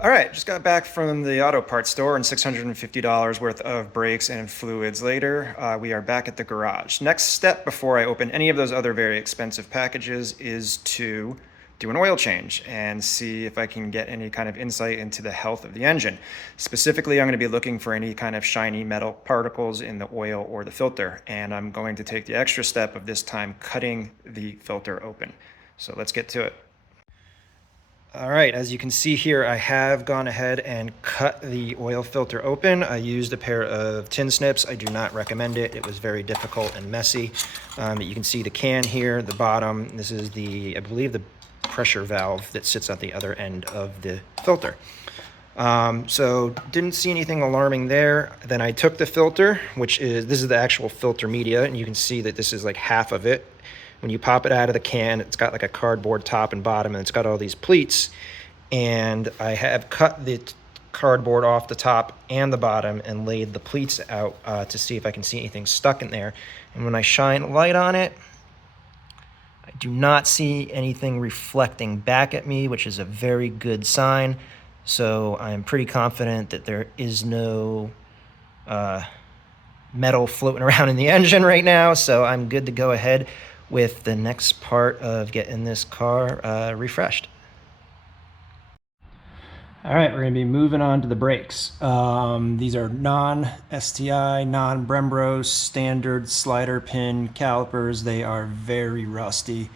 All right, just got back from the auto parts store and $650 worth of brakes and fluids later. We are back at the garage. Next step before I open any of those other very expensive packages is to do an oil change and see if I can get any kind of insight into the health of the engine. Specifically, I'm going to be looking for any kind of shiny metal particles in the oil or the filter, and I'm going to take the extra step of this time cutting the filter open. So let's get to it. All right, as you can see here, I have gone ahead and cut the oil filter open. I used a pair of tin snips. I do not recommend it. It was very difficult and messy. You can see the can here, the bottom. This is I believe the pressure valve that sits at the other end of the filter. So didn't see anything alarming there. Then I took the filter, this is the actual filter media, and you can see that this is like half of it. When you pop it out of the can, it's got like a cardboard top and bottom, and it's got all these pleats. And I have cut the cardboard off the top and the bottom and laid the pleats out to see if I can see anything stuck in there. And when I shine light on it, I do not see anything reflecting back at me, which is a very good sign. So I'm pretty confident that there is no metal floating around in the engine right now. So I'm good to go ahead with the next part of getting this car refreshed. All right, we're gonna be moving on to the brakes. These are non-STI, non-Brembo standard slider pin calipers. They are very rusty.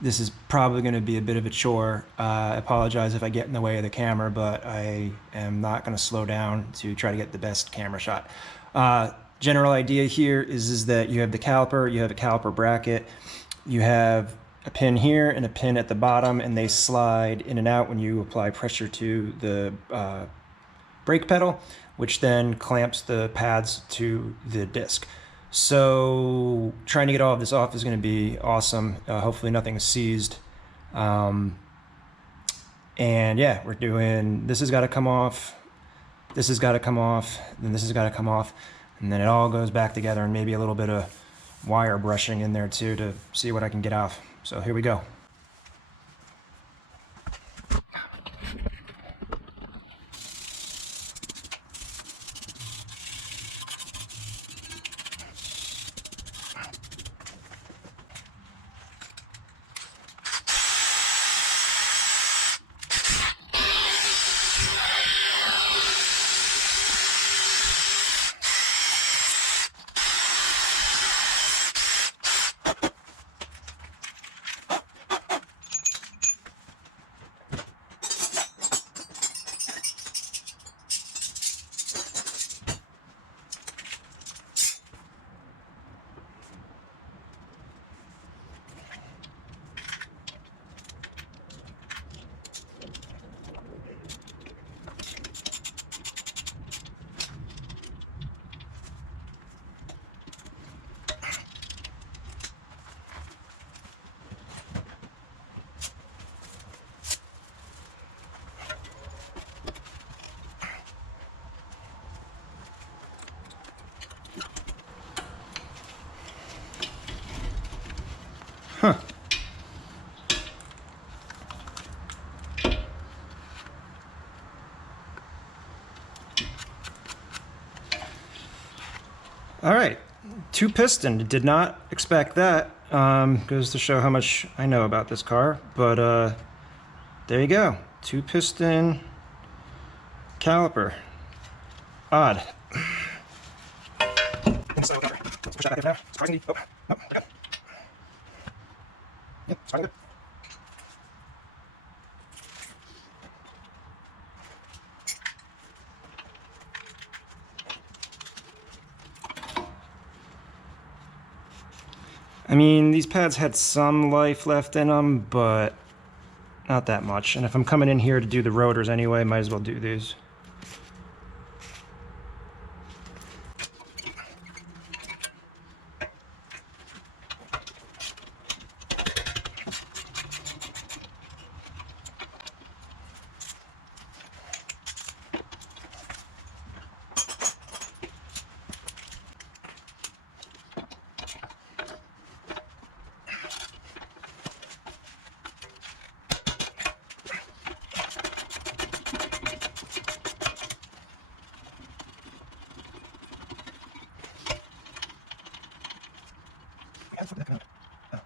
This is probably gonna be a bit of a chore. I apologize if I get in the way of the camera, but I am not gonna slow down to try to get the best camera shot. General idea here is that you have the caliper, you have a caliper bracket, you have a pin here and a pin at the bottom, and they slide in and out when you apply pressure to the brake pedal, which then clamps the pads to the disc. So trying to get all of this off is going to be awesome. Hopefully nothing is seized. And yeah, we're doing, this has got to come off, this has got to come off, then this has got to come off. And then it all goes back together, and maybe a little bit of wire brushing in there too to see what I can get off. So here we go. Huh. All right, 2-piston. Did not expect that. Goes to show how much I know about this car, but there you go. 2-piston caliper. Odd. So, let's push that back there now. Surprisingly, oh, no, okay. Yep, it's fine good. I mean, these pads had some life left in them, but not that much. And if I'm coming in here to do the rotors anyway, might as well do these. Back up. Oh.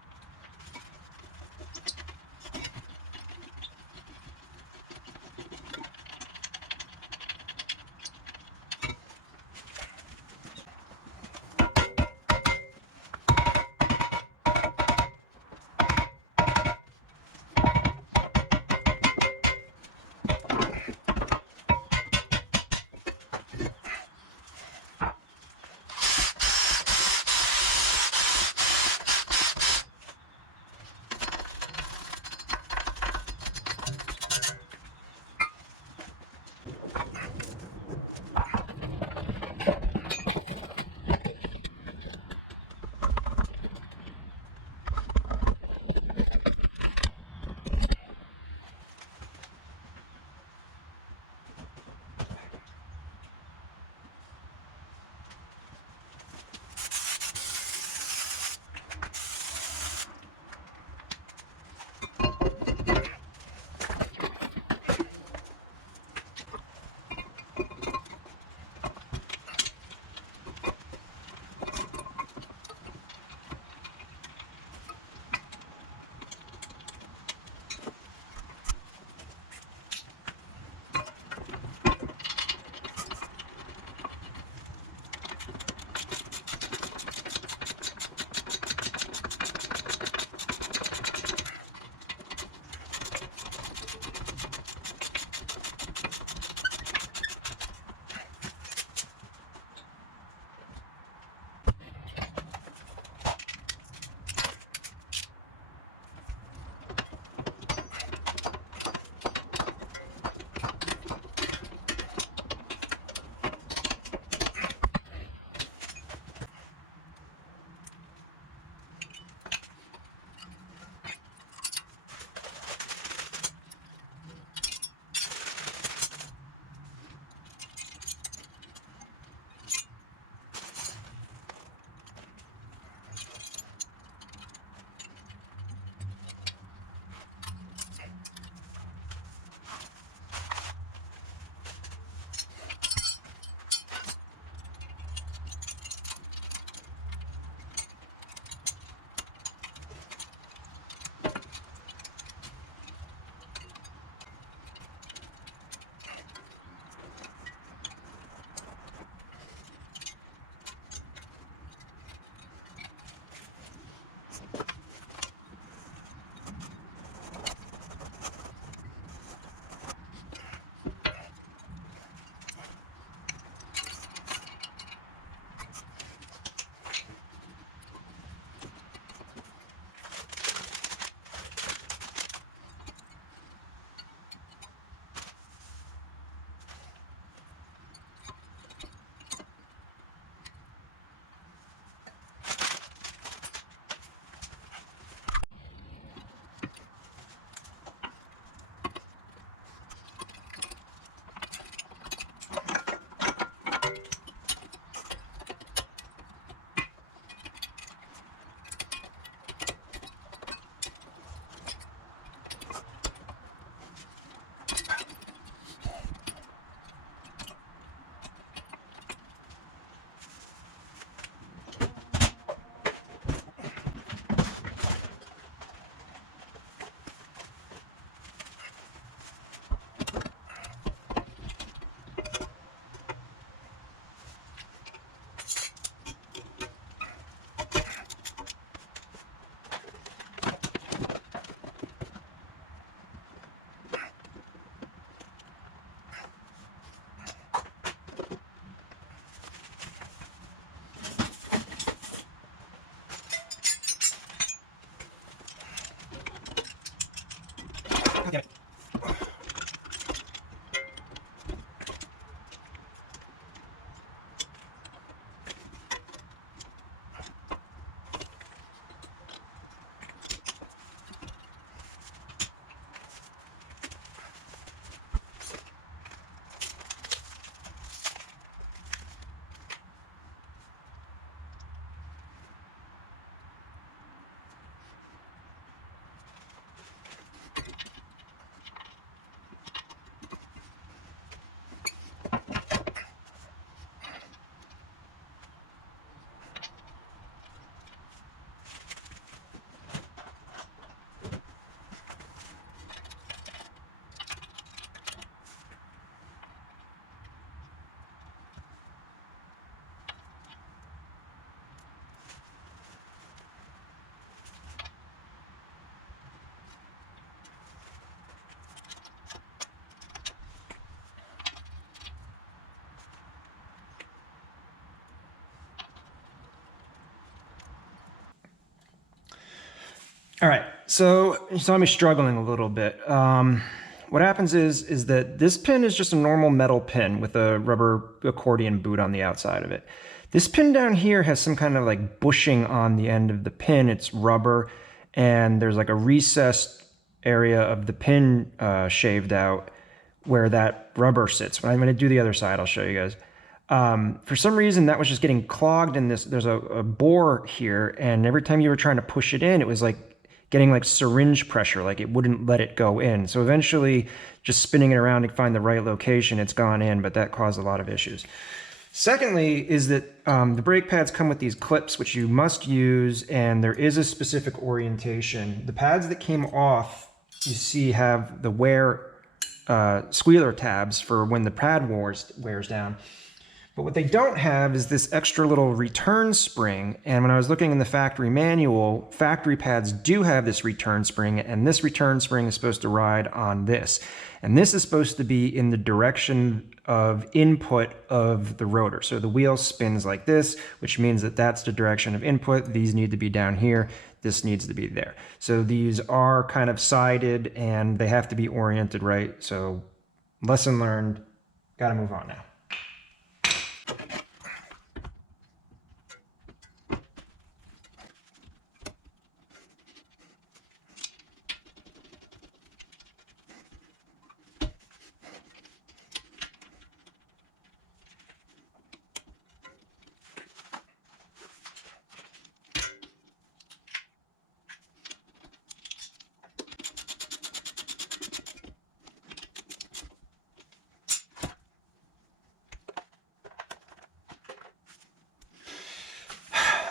God damn it. All right, so you saw me struggling a little bit. What happens is that this pin is just a normal metal pin with a rubber accordion boot on the outside of it. This pin down here has some kind of like bushing on the end of the pin. It's rubber, and there's like a recessed area of the pin shaved out where that rubber sits. When I'm going to do the other side, I'll show you guys. For some reason, that was just getting clogged in this. There's a bore here, and every time you were trying to push it in, it was like getting like syringe pressure, like it wouldn't let it go in. So eventually, just spinning it around to find the right location, it's gone in, but that caused a lot of issues. Secondly, is that the brake pads come with these clips, which you must use, and there is a specific orientation. The pads that came off, you see, have the wear squealer tabs for when the pad wears down. But what they don't have is this extra little return spring. And when I was looking in the factory manual, factory pads do have this return spring, and this return spring is supposed to ride on this. And this is supposed to be in the direction of input of the rotor. So the wheel spins like this, which means that that's the direction of input. These need to be down here. This needs to be there. So these are kind of sided and they have to be oriented right. So lesson learned, gotta move on now.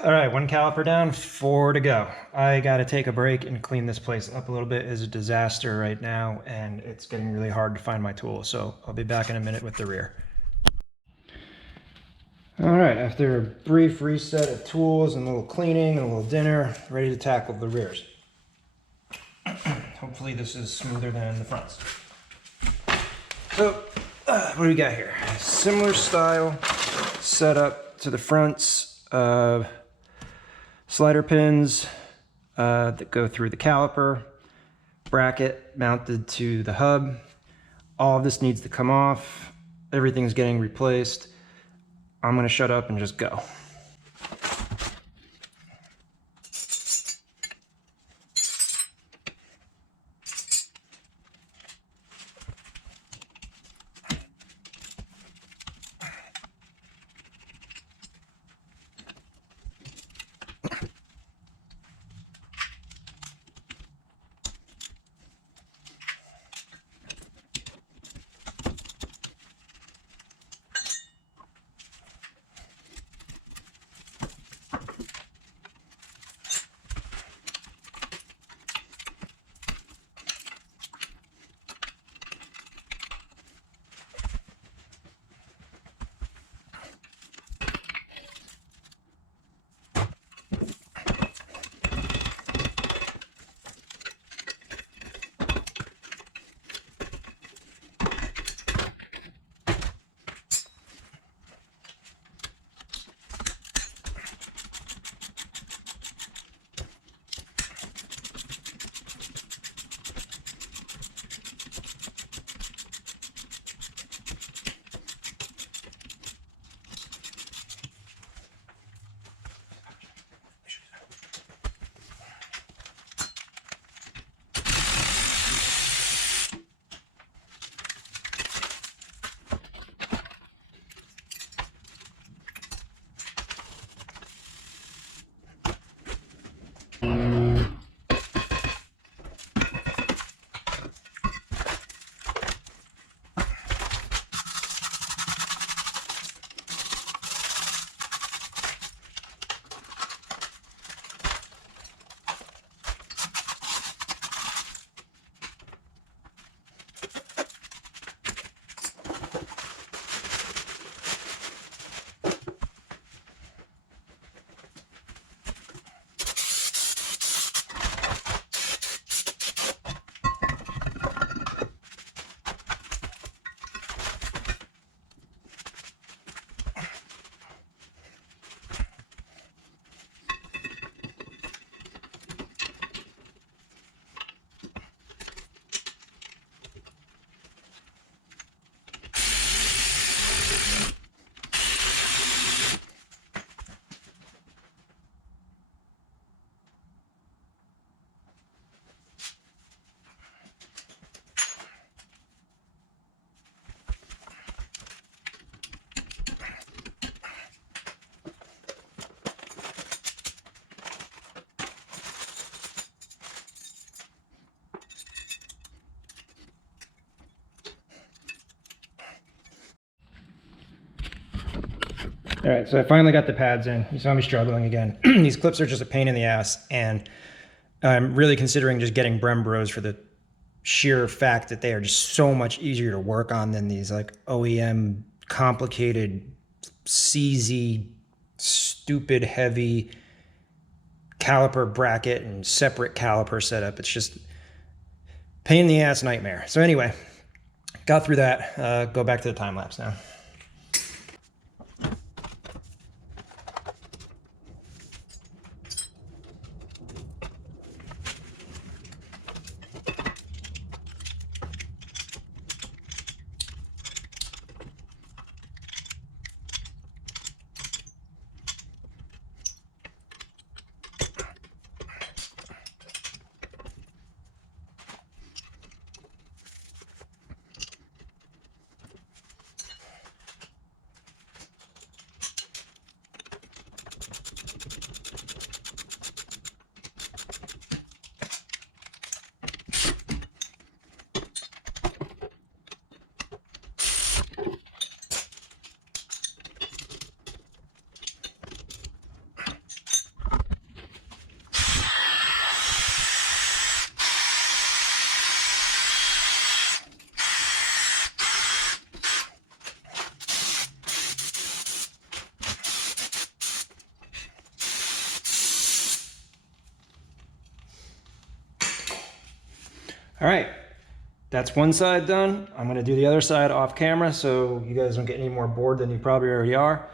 All right, one caliper down, 4 to go. I got to take a break and clean this place up a little bit. It's a disaster right now, and it's getting really hard to find my tools. So I'll be back in a minute with the rear. All right, after a brief reset of tools and a little cleaning and a little dinner, ready to tackle the rears. Hopefully this is smoother than the fronts. So what do we got here? Similar style setup to the fronts. Slider pins that go through the caliper, bracket mounted to the hub. All of this needs to come off. Everything's getting replaced. I'm gonna shut up and just go. All right, so I finally got the pads in. You saw me struggling again. These clips are just a pain in the ass, and I'm really considering just getting Brembros for the sheer fact that they are just so much easier to work on than these like OEM complicated, CZ, stupid, heavy caliper bracket and separate caliper setup. It's just pain in the ass nightmare. So anyway, got through that. Go back to the time lapse now. All right, that's one side done. I'm gonna do the other side off camera so you guys don't get any more bored than you probably already are.